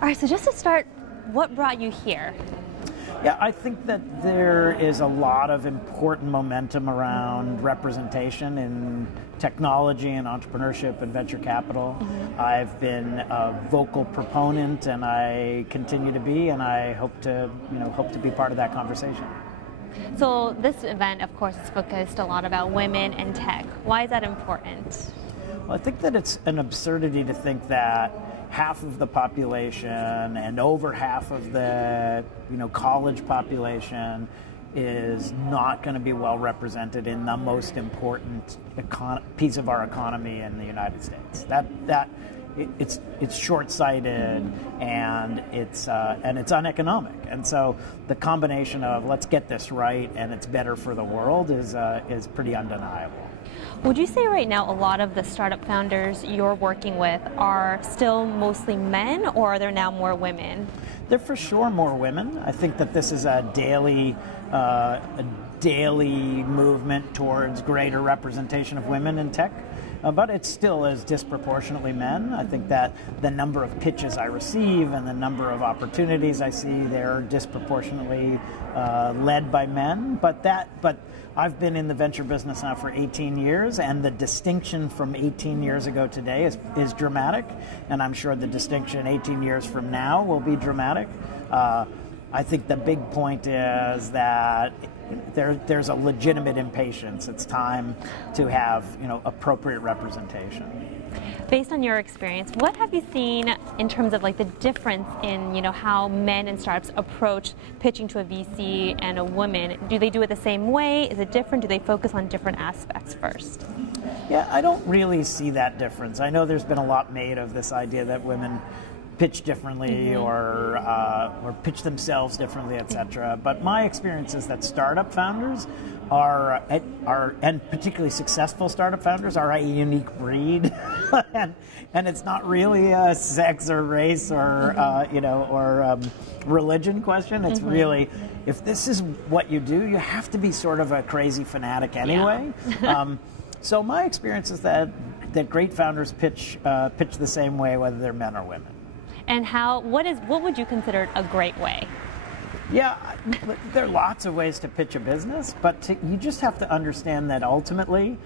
All right, so just to start, what brought you here? Yeah, I think that there is a lot of important momentum around representation in technology and entrepreneurship and venture capital. I've been a vocal proponent, and I continue to be, and I hope to be part of that conversation. So this event, of course, is focused a lot about women and tech. Why is that important? Well, I think that it's an absurdity to think that half of the population and over half of the college population is not going to be well represented in the most important piece of our economy in the United States. It's short-sighted and it's uneconomic. And so the combination of let's get this right and it's better for the world is pretty undeniable. Would you say right now a lot of the startup founders you're working with are still mostly men, or are there now more women? There are for sure more women. I think that this is a daily movement towards greater representation of women in tech. But it still is disproportionately men. I think that the number of pitches I receive and the number of opportunities I see, they're disproportionately led by men. But I've been in the venture business now for 18 years, and the distinction from 18 years ago today is dramatic, and I'm sure the distinction 18 years from now will be dramatic. I think the big point is that there's a legitimate impatience. It's time to have appropriate representation. Based on your experience, what have you seen in terms of like the difference in how men in startups approach pitching to a VC and a woman? Do they do it the same way? Is it different? Do they focus on different aspects first? Yeah, I don't really see that difference. I know there's been a lot made of this idea that women pitch differently or pitch themselves differently, etc. But my experience is that startup founders are and particularly successful startup founders are a unique breed, and it's not really a sex or race or religion question. It's really, if this is what you do, you have to be sort of a crazy fanatic anyway. Yeah. So my experience is that great founders pitch the same way, whether they're men or women. And what would you consider a great way? Yeah, there are lots of ways to pitch a business, but you just have to understand that ultimately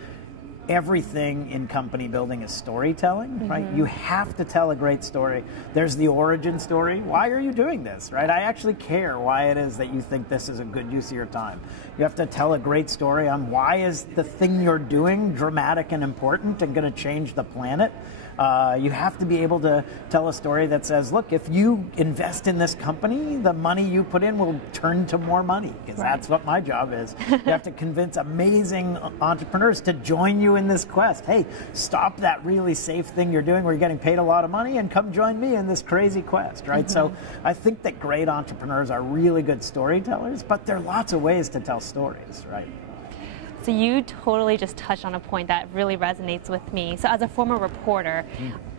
everything in company building is storytelling, right? You have to tell a great story. There's the origin story. Why are you doing this, right? I actually care why it is that you think this is a good use of your time. You have to tell a great story on why is the thing you're doing dramatic and important and going to change the planet. You have to be able to tell a story that says, look, if you invest in this company, the money you put in will turn to more money, because that's what my job is. You have to convince amazing entrepreneurs to join you in this quest. Hey, stop that really safe thing you're doing where you're getting paid a lot of money and come join me in this crazy quest, right? So I think that great entrepreneurs are really good storytellers, but there are lots of ways to tell stories, right? So you totally just touched on a point that really resonates with me. So as a former reporter,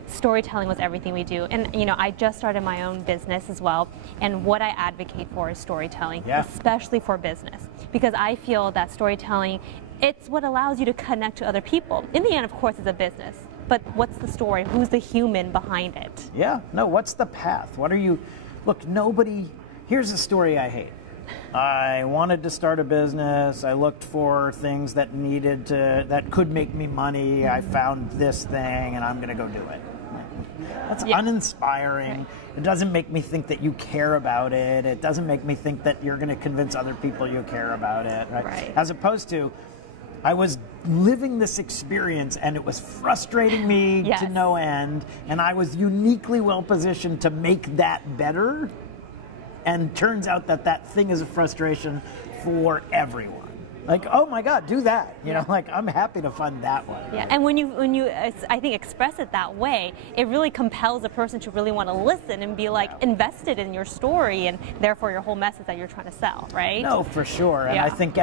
storytelling was everything we do. And I just started my own business as well. And what I advocate for is storytelling, especially for business. Because I feel that storytelling, it's what allows you to connect to other people. In the end, of course, it's a business. But what's the story? Who's the human behind it? Yeah, no, what's the path? Look, here's a story I hate. I wanted to start a business. I looked for things that could make me money. I found this thing, and I'm going to go do it. That's uninspiring. It doesn't make me think that you care about it. It doesn't make me think that you're going to convince other people you care about it. Right? As opposed to, I was living this experience, and it was frustrating me to no end, and I was uniquely well positioned to make that better. And turns out that thing is a frustration for everyone. Like, oh my God, do that. Like, I'm happy to fund that one. Yeah, and when you I think, express it that way, it really compels a person to really want to listen and be like invested in your story and therefore your whole message that you're trying to sell, right? No, for sure. And I think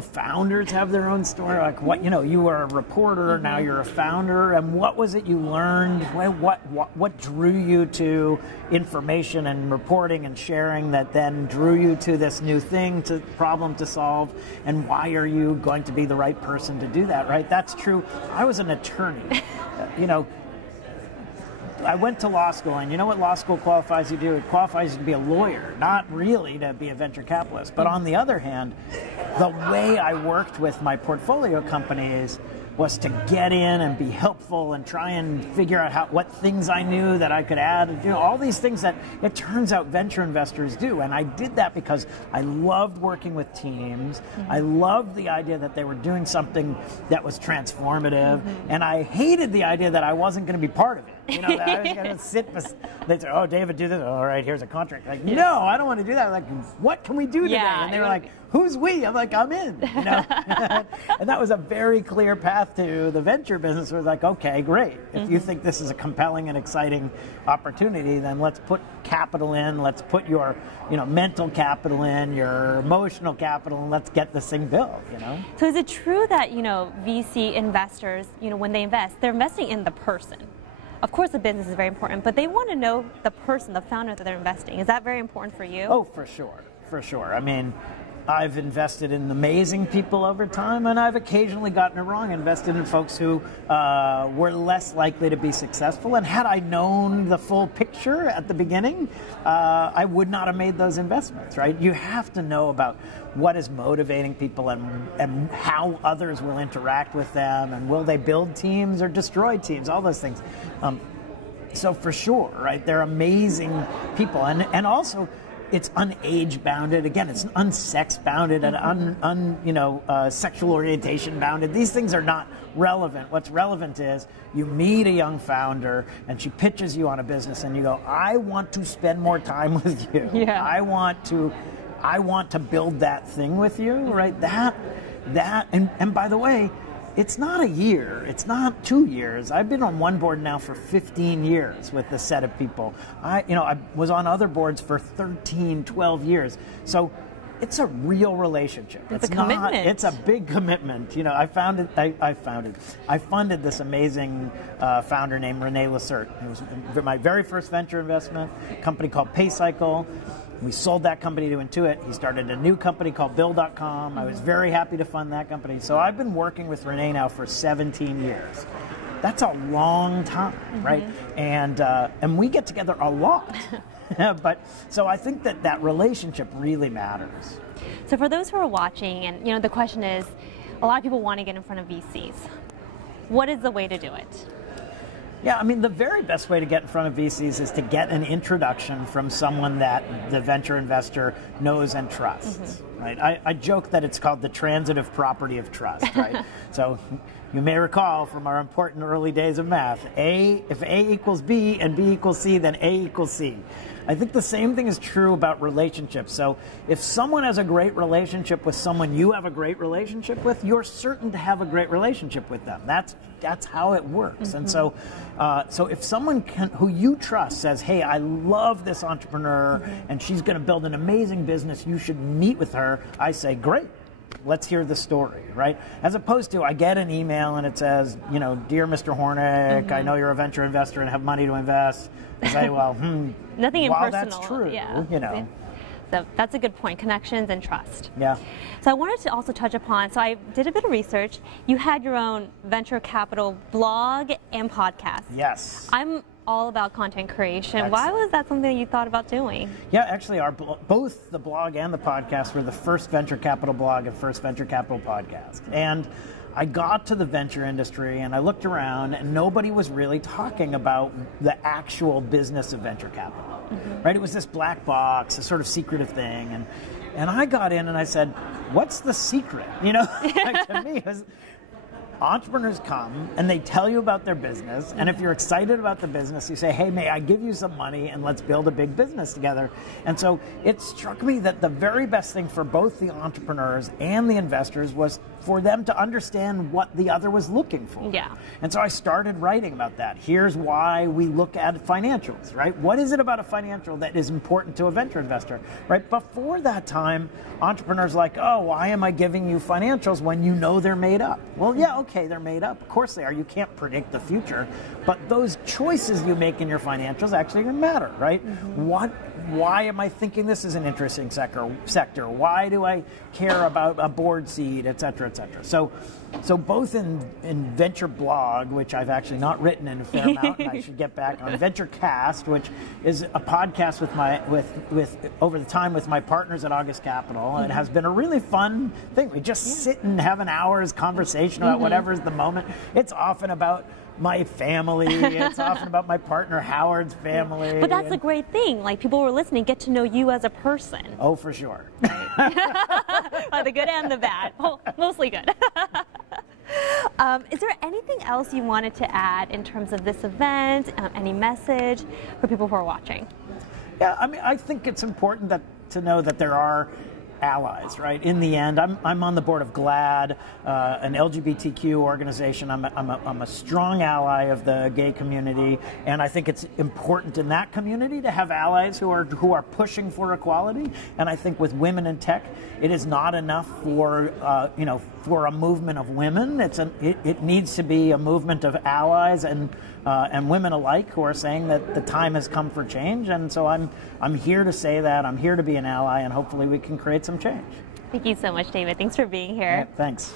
founders have their own story. Like what, you were a reporter, now you're a founder, and what was it you learned? What drew you to information and reporting and sharing that then drew you to this new thing, to problem to solve, and why are you going to be the right person to do that, right? That's true. I was an attorney. I went to law school, and you know what law school qualifies you to do? It qualifies you to be a lawyer, not really to be a venture capitalist. But on the other hand, the way I worked with my portfolio companies was to get in and be helpful and try and figure out what things I knew that I could add, all these things that it turns out venture investors do. And I did that because I loved working with teams. I loved the idea that they were doing something that was transformative, and I hated the idea that I wasn't going to be part of it. That I was going to sit, they'd say, oh, David, do this. All right, here's a contract. Like, no, I don't want to do that. I'm like, what can we do today? And they were like, who's we? I'm like, I'm in. And that was a very clear path to the venture business. It was like, okay, great. If you think this is a compelling and exciting opportunity, then let's put capital in. Let's put your, mental capital in, your emotional capital, and let's get this thing built. So is it true that VC investors, when they invest, they're investing in the person? Of course, the business is very important, but they want to know the person, the founder that they're investing. Is that very important for you? Oh, for sure. I mean, I've invested in amazing people over time, and I've occasionally gotten it wrong, invested in folks who were less likely to be successful. And had I known the full picture at the beginning, I would not have made those investments, right? You have to know about what is motivating people and how others will interact with them, and will they build teams or destroy teams, all those things. So for sure, right, they're amazing people. And also, it's unage bounded. Again, it's unsex bounded and sexual orientation bounded. These things are not relevant. What's relevant is you meet a young founder and she pitches you on a business and you go, I want to spend more time with you. Yeah. I want to build that thing with you, right? And by the way, it's not a year. It's not 2 years. I've been on one board now for 15 years with a set of people. I was on other boards for 13, 12 years. So it's a real relationship. It's a commitment. It's a big commitment. I funded this amazing founder named Renee Lacerte. It was my very first venture investment, a company called PayCycle. We sold that company to Intuit. He started a new company called Bill.com. I was very happy to fund that company. So I've been working with Renee now for 17 years. That's a long time, right? And we get together a lot. So I think that relationship really matters. So for those who are watching, and the question is, a lot of people want to get in front of VCs. What is the way to do it? Yeah, I mean, the very best way to get in front of VCs is to get an introduction from someone that the venture investor knows and trusts, right? I joke that it's called the transitive property of trust, right? So you may recall from our important early days of math, if A equals B and B equals C, then A equals C. I think the same thing is true about relationships. So if someone has a great relationship with someone you have a great relationship with, you're certain to have a great relationship with them. That's how it works. And so if someone who you trust says, hey, I love this entrepreneur and she's going to build an amazing business, you should meet with her, I say, great. Let's hear the story, right? As opposed to I get an email and it says, dear Mr. Hornik, I know you're a venture investor and have money to invest. I say, well, nothing while impersonal. That's true, Yeah. So that's a good point, connections and trust. Yeah. So I wanted to also touch upon, so I did a bit of research. You had your own venture capital blog and podcast. Yes. I'm all about content creation. Excellent. Why was that something you thought about doing? Yeah, actually, both the blog and the podcast were the first venture capital blog and first venture capital podcast. And I got to the venture industry and I looked around and nobody was really talking about the actual business of venture capital, right? It was this black box, a sort of secretive thing. And I got in and I said, what's the secret? Like, to me, it was, entrepreneurs come and they tell you about their business, and if you're excited about the business, you say, hey, may I give you some money and let's build a big business together. And so it struck me that the very best thing for both the entrepreneurs and the investors was for them to understand what the other was looking for. Yeah. And so I started writing about that. Here's why we look at financials, right? What is it about a financial that is important to a venture investor, right? Before that time, entrepreneurs like, oh, why am I giving you financials when you know they're made up? Well, yeah, okay, they're made up. Of course they are. You can't predict the future. But those choices you make in your financials actually matter, right? Why am I thinking this is an interesting sector? Why do I care about a board seat, et cetera, et cetera? So both in Venture Blog, which I've actually not written in a fair amount, and I should get back on VentureCast, which is a podcast with over the time with my partners at August Capital. And it has been a really fun thing. We just sit and have an hour's conversation about whatever's the moment. It's often about my family. It's often about my partner Howard's family. But that's a great thing. Like, people who are listening get to know you as a person. Oh, for sure. The good and the bad. Oh, mostly good. Is there anything else you wanted to add in terms of this event? Any message for people who are watching? Yeah, I mean, I think it's important to know that there are allies, right? In the end, I'm on the board of GLAAD, an LGBTQ organization. I'm a strong ally of the gay community, and I think it's important in that community to have allies who are pushing for equality. And I think with women in tech, it is not enough for for a movement of women. It needs to be a movement of allies and women alike who are saying that the time has come for change. And so I'm here to say that. I'm here to be an ally, and hopefully we can create some change. Thank you so much, David. Thanks for being here. Yeah, thanks.